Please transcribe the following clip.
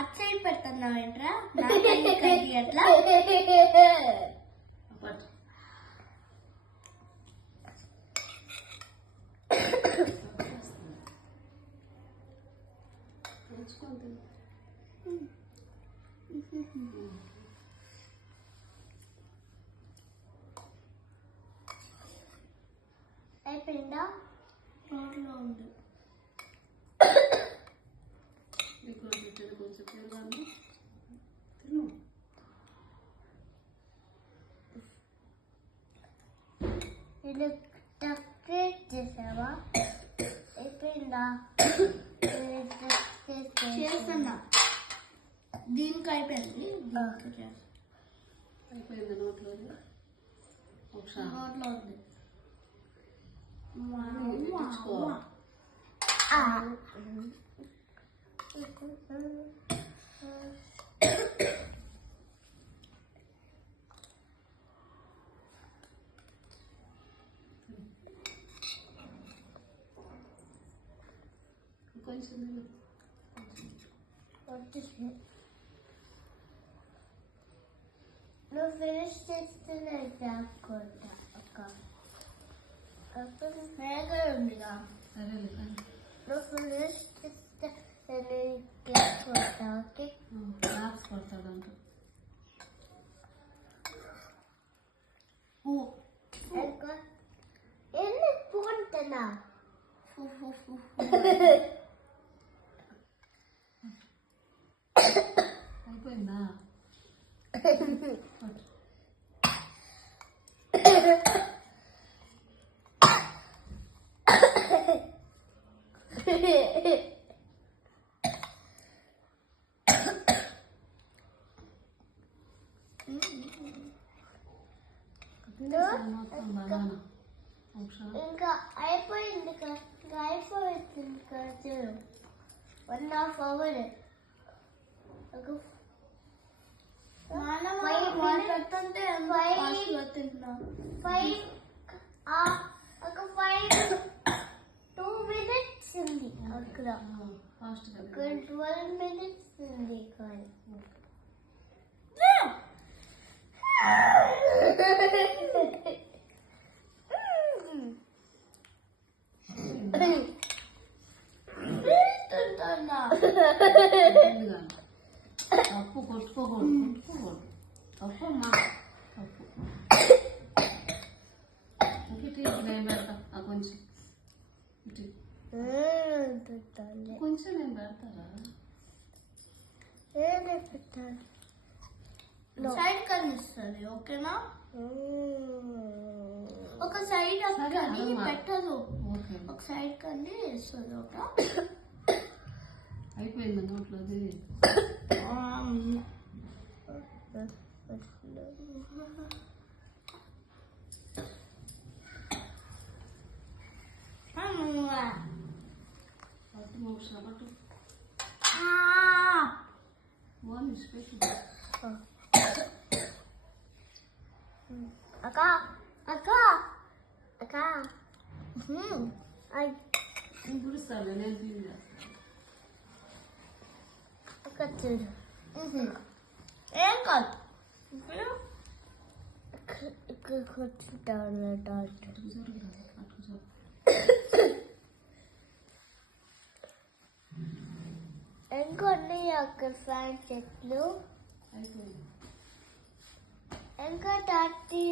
అచ్చయి పెడుతున్నావు ఏంట్రా అట్లా అయిపోయిందా? నోట్లో ఉంది కొంచెం తిను. ఇది సపరేట్ చేసావా? అయిపోయిందా? చేస్తున్నా. దీనికి అయిపోయింది. అయిపోయింది. నోట్లో ఉంది. కొంచెం నువ్వు ఫినిష్ చేస్తేనే జాగ్రత్త అక్క. వేగ ఉందిగా. నువ్వు ఫినిష్ చేస్తే ఓకే. క్లాప్స్ కొడతాడంట. ఎన్ని పోంటనా అయిపోయిందా? ఇంకా అయిపోయింది కదా. 1.5 hours. Two minutes ఉంది అక్కడ. 12 minutes ఉంది కానీ తప్పు కొట్టుకోకూడదు. తప్పు అమ్మా తప్పు. ఇంకటి నేను పెడతా. కొంచెం ఇటు కొంచెం నేను పెడతారా? పెట్టాలి. సైడ్ కనిపిస్తుంది. ఓకేనా? ఒక సైడ్ అక్కడి పెట్టదు. ఒక సైడ్ కండి ఇస్తుంది. ఒక అయిపోయింది నోట్లోది. అక్క అక్క అక్క ఇప్పుడు సరే నేను చూడు. ఏం కాదు. ఇక్కడ కూర్చుంటాను. ఇంకొన్ని అక్కడ ఫ్యాన్ చెట్లు ఇంకా తాటి